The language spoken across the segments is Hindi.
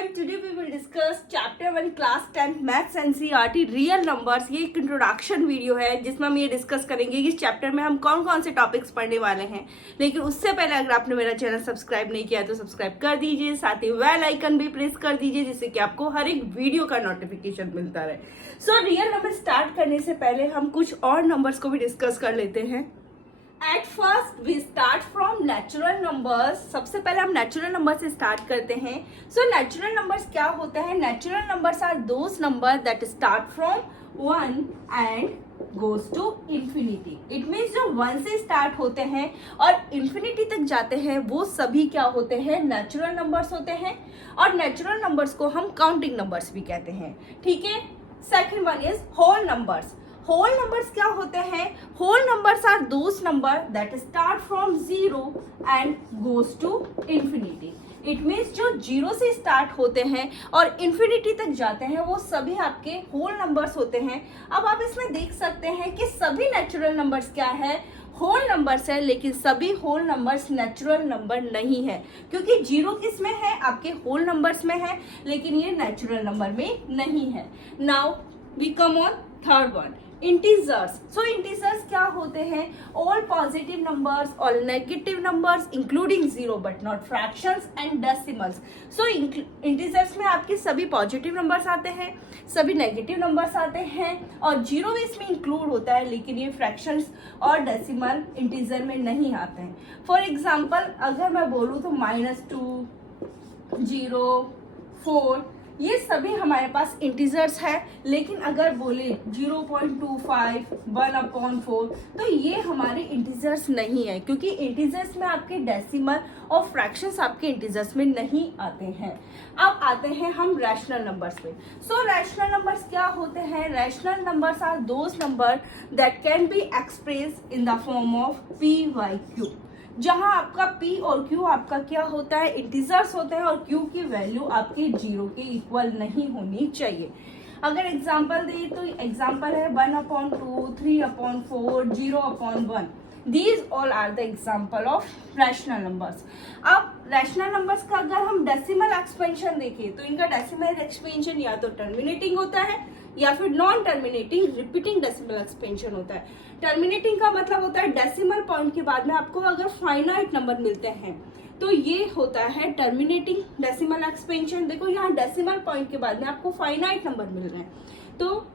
everyone, today we will discuss chapter 1 class 10 maths NCERT real numbers. ये एक इंट्रोडक्शन वीडियो है जिसमें हम ये डिस्कस करेंगे कि इस चैप्टर में हम कौन कौन से टॉपिक्स पढ़ने वाले हैं। लेकिन उससे पहले अगर आपने मेरा चैनल सब्सक्राइब नहीं किया तो सब्सक्राइब कर दीजिए, साथ ही बेल आइकन भी प्रेस कर दीजिए जिससे कि आपको हर एक वीडियो का नोटिफिकेशन मिलता रहे। सो रियल नंबर स्टार्ट करने से पहले हम कुछ और नंबर्स को भी डिस्कस कर लेते हैं। At first we start from natural numbers. सबसे पहले हम नेचुरल नंबर से स्टार्ट करते हैं। सो नेचुरल नंबर्स क्या होते हैं? Natural numbers are those number that start from 1 and goes to infinity. It means जो 1 से स्टार्ट होते हैं और इंफिनिटी तक जाते हैं वो सभी क्या होते हैं? नेचुरल नंबर्स होते हैं। और नेचुरल नंबर्स को हम काउंटिंग नंबर्स भी कहते हैं। ठीक है। Second one is whole numbers. Whole numbers क्या होते हैं? Whole numbers are those number that start from 0 and goes to infinity. It means जो 0 से स्टार्ट होते हैं और इंफिनिटी तक जाते हैं वो सभी आपके होल नंबर्स होते हैं। अब आप इसमें देख सकते हैं कि सभी नेचुरल नंबर्स क्या है? होल नंबर्स है, लेकिन सभी होल नंबर्स नेचुरल नंबर नहीं है, क्योंकि 0 किस में है? आपके होल नंबर्स में है, लेकिन ये नेचुरल नंबर में नहीं है। Now we come on third one, integers. So integers क्या होते हैं? All positive numbers, all negative numbers including 0 but not fractions and decimals. So integers में आपके सभी पॉजिटिव नंबर्स आते हैं, सभी नेगेटिव नंबर्स आते हैं और 0 भी इसमें इंक्लूड होता है, लेकिन ये फ्रैक्शंस और डेसिमल इंटीजर में नहीं आते हैं। फॉर एग्जाम्पल अगर मैं बोलूँ तो -2, 0, 4 ये सभी हमारे पास इंटीजर्स है। लेकिन अगर बोले 0.25, 1/4 तो ये हमारे इंटीजर्स नहीं है, क्योंकि इंटीजर्स में आपके डेसिमल और फ्रैक्शंस आपके इंटीजर्स में नहीं आते हैं। अब आते हैं हम रैशनल नंबर्स पे। सो रैशनल नंबर्स क्या होते हैं? Rational numbers are those number that can be express in the form of p/q, जहां आपका p और q आपका क्या होता है? इंटीजर्स होते हैं और q की वैल्यू आपके 0 के इक्वल नहीं होनी चाहिए। अगर एग्जांपल दे तो एग्जांपल है 1/2, 3/4, 0/1। These all are the example of rational numbers. अब रैशनल नंबर्स का अगर हम डेसिमल एक्सपेंशन देखें तो इनका डेसिमल एक्सपेंशन या तो टर्मिनेटिंग होता है या फिर non terminating repeating decimal expansion होता है। टर्मिनेटिंग का मतलब होता है डेसिमल पॉइंट के बाद में आपको अगर फाइनाइट नंबर मिलते हैं तो ये होता है टर्मिनेटिंग डेसिमल एक्सपेंशन। देखो यहाँ डेसिमल पॉइंट के बाद में आपको फाइनाइट नंबर मिल रहे हैं, तो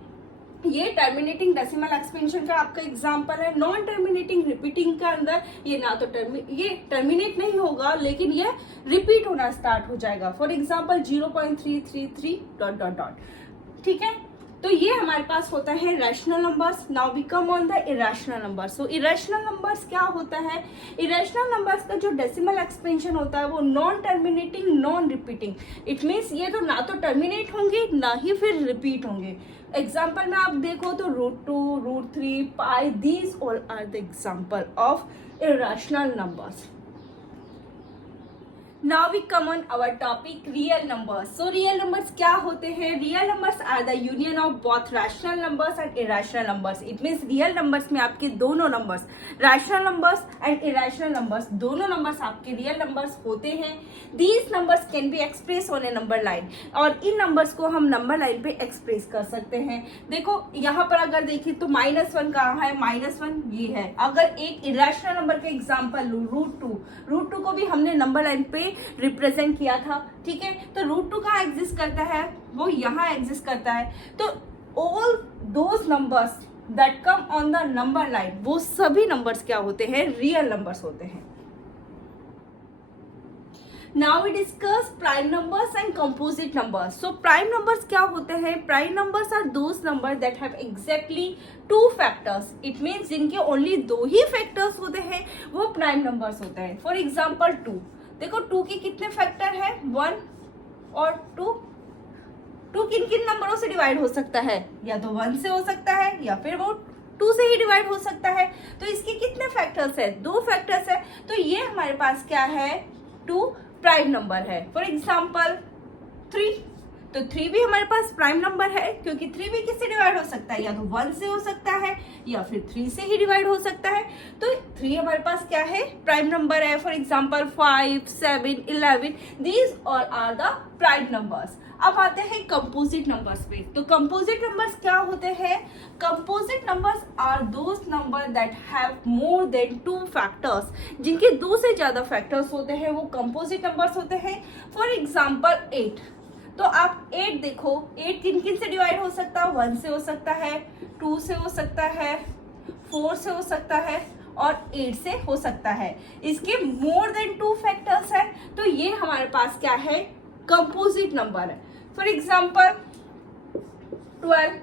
ये टर्मिनेटिंग डेसिमल एक्सपेंशन का आपका एग्जांपल है। नॉन टर्मिनेटिंग रिपीटिंग का अंदर ये ना तो ये टर्मिनेट नहीं होगा, लेकिन ये रिपीट होना स्टार्ट हो जाएगा। फॉर एग्जांपल 0.333 ... ठीक है। तो ये हमारे पास होता है rational numbers. Now we come on the irrational numbers. So irrational numbers क्या होता है? इरेशनल नंबर्स का जो डेसिमल एक्सपेंशन होता है वो non terminating, non repeating. It means ये तो ना तो टर्मिनेट होंगे ना ही फिर रिपीट होंगे। एग्जाम्पल में आप देखो तो √2, √3, pi, these all are the example of irrational numbers. Now we come on our topic real numbers. So real numbers क्या होते हैं? Real numbers are the union of both rational numbers and irrational numbers. It means real numbers में आपके दोनों numbers, rational numbers and irrational numbers, दोनों numbers आपके real numbers होते हैं। These numbers can be expressed on a number line, और इन numbers को हम number line पे express कर सकते हैं। देखो यहाँ पर अगर देखिए तो -1 कहाँ है? -1 ये है। अगर एक irrational number का एग्जाम्पल लूँ √2 को भी हमने number line पे रिप्रेजेंट किया था। ठीक है। तो √2 कहाँ एग्जिस्ट करता है? वो यहाँ एग्जिस्ट करता है। तो all those numbers that come on the number line वो सभी नंबर्स क्या होते हैं? रियल नंबर्स होते हैं। Now we discuss prime numbers and composite numbers. So prime numbers क्या होते हैं? Prime numbers are those number that have exactly 2 factors. It means जिनके ओनली 2 ही फैक्टर्स होते हैं वो प्राइम नंबर्स होते हैं। फॉर एग्जाम्पल 2, देखो 2 के कितने फैक्टर है? 1 और 2। 2 किन किन नंबरों से डिवाइड हो सकता है? या तो 1 से हो सकता है या फिर वो 2 से ही डिवाइड हो सकता है। तो इसके कितने फैक्टर्स है? 2 फैक्टर्स है। तो ये हमारे पास क्या है? 2 प्राइम नंबर है। फॉर एग्जाम्पल 3, तो 3 भी हमारे पास प्राइम नंबर है, क्योंकि 3 भी किससे डिवाइड हो सकता है, या तो 1 से हो सकता है या फिर 3 से ही डिवाइड हो सकता है। तो 3 हमारे पास क्या है, प्राइम नंबर है। For example 5, 7, 11, these all are the prime numbers. अब आते हैं कंपोजिट नंबर्स पे। तो कंपोजिट नंबर्स क्या होते हैं? Composite numbers are those number that have more than 2 factors. जिनके 2 से ज्यादा फैक्टर्स होते हैं वो कंपोजिट नंबर्स होते हैं। For example 8। तो आप 8 देखो, 8 किन किन से डिवाइड हो सकता है? 1 से हो सकता है, 2 से हो सकता है, 4 से हो सकता है और 8 से हो सकता है। इसके मोर देन 2 फैक्टर्स है, तो ये हमारे पास क्या है, कंपोजिट नंबर है। For example 12।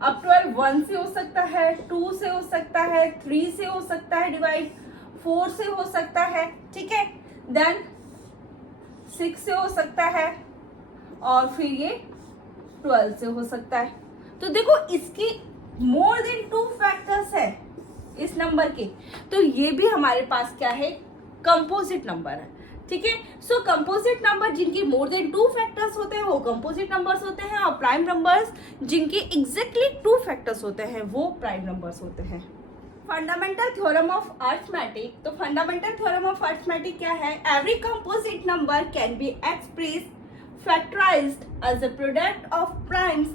अब 12 1 से हो सकता है, 2 से हो सकता है, 3 से हो सकता है डिवाइड, 4 से हो सकता है, ठीक है, देन 6 से हो सकता है और फिर ये 12 से हो सकता है। तो देखो इसकी मोर देन 2 फैक्टर्स है इस नंबर के, तो ये भी हमारे पास क्या है, कंपोजिट नंबर है, ठीक है। सो कंपोजिट नंबर जिनकी मोर देन 2 फैक्टर्स होते हैं वो कंपोजिट नंबर्स होते हैं, और प्राइम नंबर्स जिनके एग्जैक्टली 2 फैक्टर्स होते हैं वो प्राइम नंबर्स होते हैं। Fundamental theorem of arithmetic. तो फंडामेंटल थ्योरम ऑफ अरिथमेटिक क्या है? Every composite number can be expressed factorized as a product of primes,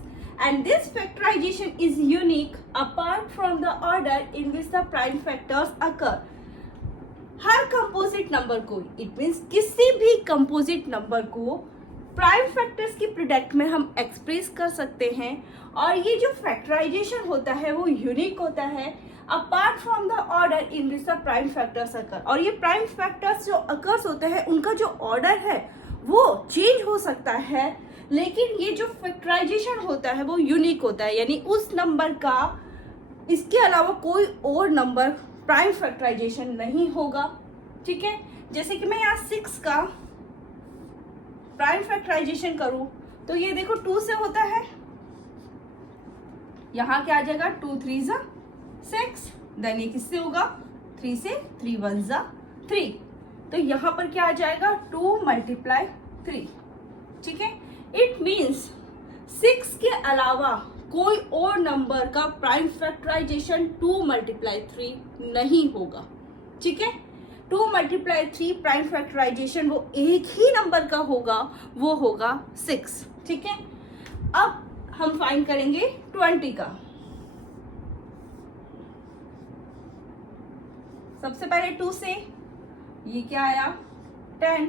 and this factorization is unique apart from the order in which the prime factors occur. Her composite number को, इट मीन्स किसी भी कंपोजिट नंबर को प्राइम फैक्टर्स की प्रोडक्ट में हम एक्सप्रेस कर सकते हैं, और ये जो फैक्टराइजेशन होता है वो यूनिक होता है apart from the order in which the prime factors occur. और ये प्राइम फैक्टर्स जो अकर्स होते हैं उनका जो ऑर्डर है वो चेंज हो सकता है, लेकिन ये जो फैक्टराइजेशन होता है वो यूनिक होता है, यानी उस नंबर का इसके अलावा कोई और नंबर प्राइम फैक्टराइजेशन नहीं होगा, ठीक है। जैसे कि मैं यहाँ 6 का प्राइम फैक्टराइजेशन करूं तो ये देखो 2 से होता है, यहाँ क्या आ जाएगा 2 3 ज़ा 6, देन ये किससे होगा 3 से, 3 1 ज़ा 3, तो यहाँ पर क्या आ जाएगा 2 मल्टीप्लाई 3, ठीक है। इट मीन्स 6 के अलावा कोई और नंबर का प्राइम फैक्टराइजेशन 2 मल्टीप्लाई 3 नहीं होगा, ठीक है। 2 मल्टीप्लाई 3 प्राइम फैक्टराइजेशन वो एक ही नंबर का होगा, वो होगा 6, ठीक है। अब हम फाइंड करेंगे 20 का। सबसे पहले 2 से, ये क्या आया 10,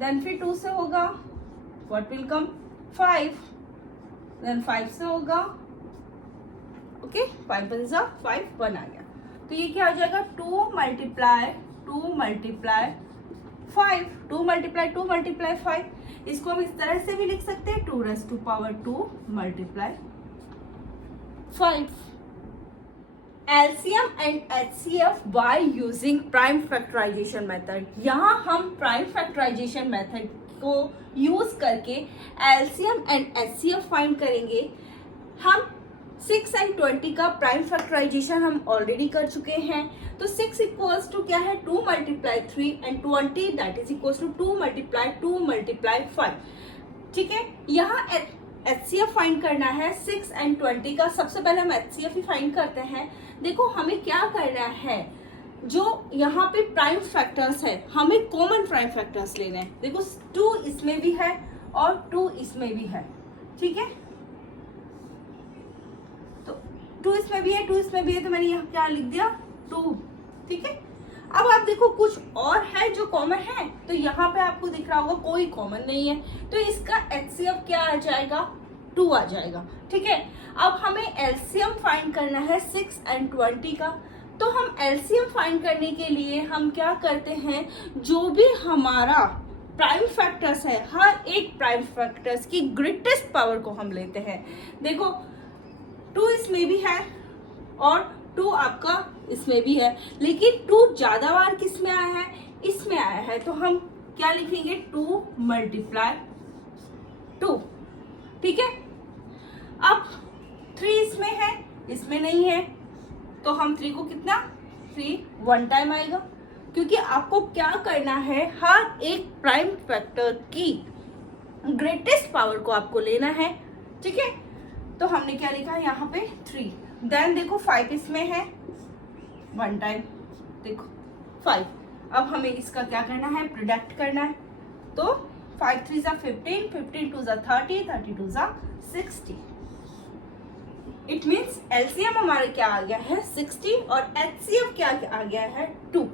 देन फिर 2 से होगा व्हाट विल कम 5, देन 5 से होगा ओके 5 1 ज़ा 5 1 आ गया, तो ये क्या हो जाएगा 2 मल्टीप्लाई 5, 2 मल्टीप्लाई 5। इसको हम इस तरह से भी लिख सकते हैं 2 raised to power 2 multiply 5। LCM and HCF by using prime factorization method। यहाँ हम प्राइम फैक्टराइजेशन मेथड को यूज करके LCM and HCF फाइंड करेंगे। हम 6 and 20 का प्राइम फैक्टराइजेशन हम ऑलरेडी कर चुके हैं, तो 6 इक्वल्स टू क्या है 2 multiply 3 and 20 that is equals to 2 multiply 5, ठीक है। यहाँ HCF फाइंड करना है 6 and 20 का। सबसे पहले हम HCF ही फाइंड करते हैं। देखो हमें क्या करना है, जो यहाँ पे प्राइम फैक्टर्स है हमें कॉमन प्राइम फैक्टर्स लेने हैं। देखो 2 इसमें भी है और 2 इसमें भी है, ठीक है। तो 2 इसमें भी है, 2 इसमें भी है, तो मैंने यहाँ क्या लिख दिया 2, ठीक है। अब आप देखो कुछ और है जो कॉमन है, तो यहाँ पे आपको दिख रहा होगा कोई कॉमन नहीं है, तो इसका HCF क्या आ जाएगा 2 आ जाएगा, ठीक है। अब हमें LCM फाइंड करना है 6 and 20 का। तो हम LCM फाइंड करने के लिए हम क्या करते हैं, जो भी हमारा प्राइम फैक्टर्स है हर एक प्राइम फैक्टर्स की ग्रेटेस्ट पावर को हम लेते हैं। देखो 2 इसमें भी है और 2 आपका इसमें भी है, लेकिन 2 ज्यादा बार किस में आया है, इसमें आया है, तो हम क्या लिखेंगे 2 मल्टीप्लाई 2, ठीक है। अब 3 इसमें है, इसमें नहीं है, तो हम 3 को कितना 3 1 टाइम आएगा, क्योंकि आपको क्या करना है हर एक प्राइम फैक्टर की ग्रेटेस्ट पावर को आपको लेना है, ठीक है। तो हमने क्या लिखा है यहाँ पे 3, देन देखो 5 इसमें है, 1 टाइम देखो 5। अब हमें इसका क्या करना है, प्रोडक्ट करना है। तो 5 3 जा 15, 15 2 जा 30, 30 2 जा 60। इट मीन्स एलसीएम हमारा क्या आ गया है 60 और एचसीएफ क्या आ गया है 2।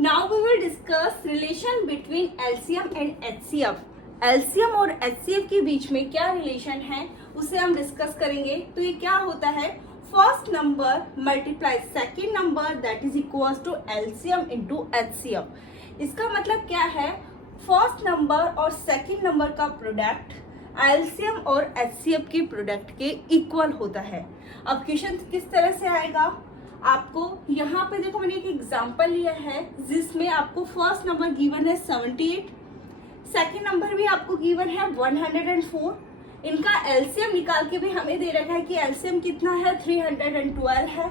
Now we will discuss relation between LCM and HCF. LCM और एचसीएफ के बीच में क्या रिलेशन है उसे हम डिस्कस करेंगे। तो ये क्या होता है, first number multiply second number that is equal to LCM into HCF. इसका मतलब क्या है, फर्स्ट नंबर और सेकेंड नंबर का प्रोडक्ट एलसीएम और एचसीएफ के प्रोडक्ट के इक्वल होता है। अब क्वेश्चन किस तरह से आएगा, आपको यहाँ पे देखो मैंने एक एग्जांपल लिया है जिसमें आपको फर्स्ट नंबर गिवन है 78, सेकेंड नंबर भी आपको गिवन है 104। इनका एलसीएम निकाल के भी हमें दे रखा है कि एलसीएम कितना है 312 है।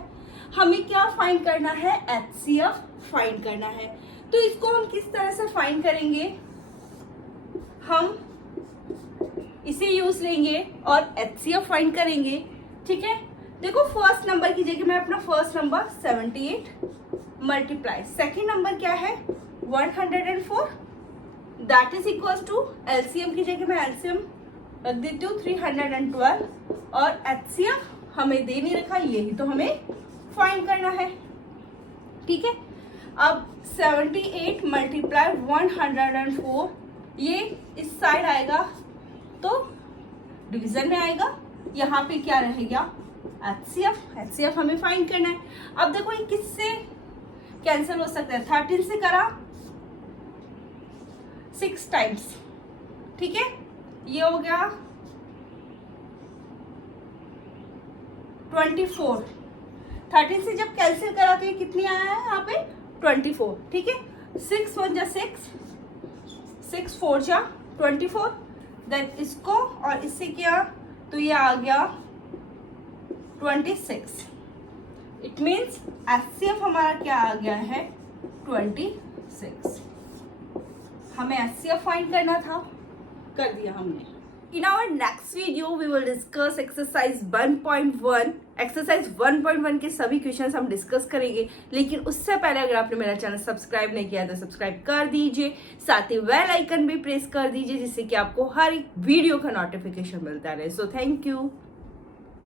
हमें क्या फाइंड करना है, एचसीएफ फाइंड करना है। तो इसको हम किस तरह से फाइंड करेंगे, हम इसे यूज लेंगे और एचसीएफ फाइंड करेंगे, ठीक है। देखो फर्स्ट नंबर की जगह मैं अपना first number 78 multiply second number क्या है 104 that is equal to LCM की जगह मैं एलसीएम रख देती हूँ 312 और एचसीएफ हमें दे नहीं रखा, यही तो हमें फाइंड करना है, ठीक है। अब 78 मल्टीप्लाई 104 ये इस साइड आएगा तो डिवीजन में आएगा, यहाँ पे क्या रहेगा एचसीएफ। एचसीएफ हमें फाइंड करना है। अब देखो ये किससे कैंसिल हो सकता है, 13 से करा 6 टाइम्स, ठीक है। ये हो गया 24, 13 से जब कैंसिल करा तो ये कितनी आया है यहाँ पे 24, ठीक है। 6 1 जा 6, 6 4 जा 24, देन इसको और इससे किया तो ये आ गया 26। इट मीन्स एचसीएफ हमारा क्या आ गया है 26। हमें एचसीएफ फाइंड करना था, कर दिया हमने। In our next video we will discuss exercise 1.1। Exercise 1.1 के सभी क्वेश्चंस हम डिस्कस करेंगे, लेकिन उससे पहले अगर आपने मेरा चैनल सब्सक्राइब नहीं किया तो सब्सक्राइब कर दीजिए, साथ ही बेल आइकन भी प्रेस कर दीजिए जिससे कि आपको हर एक वीडियो का नोटिफिकेशन मिलता रहे। So thank you.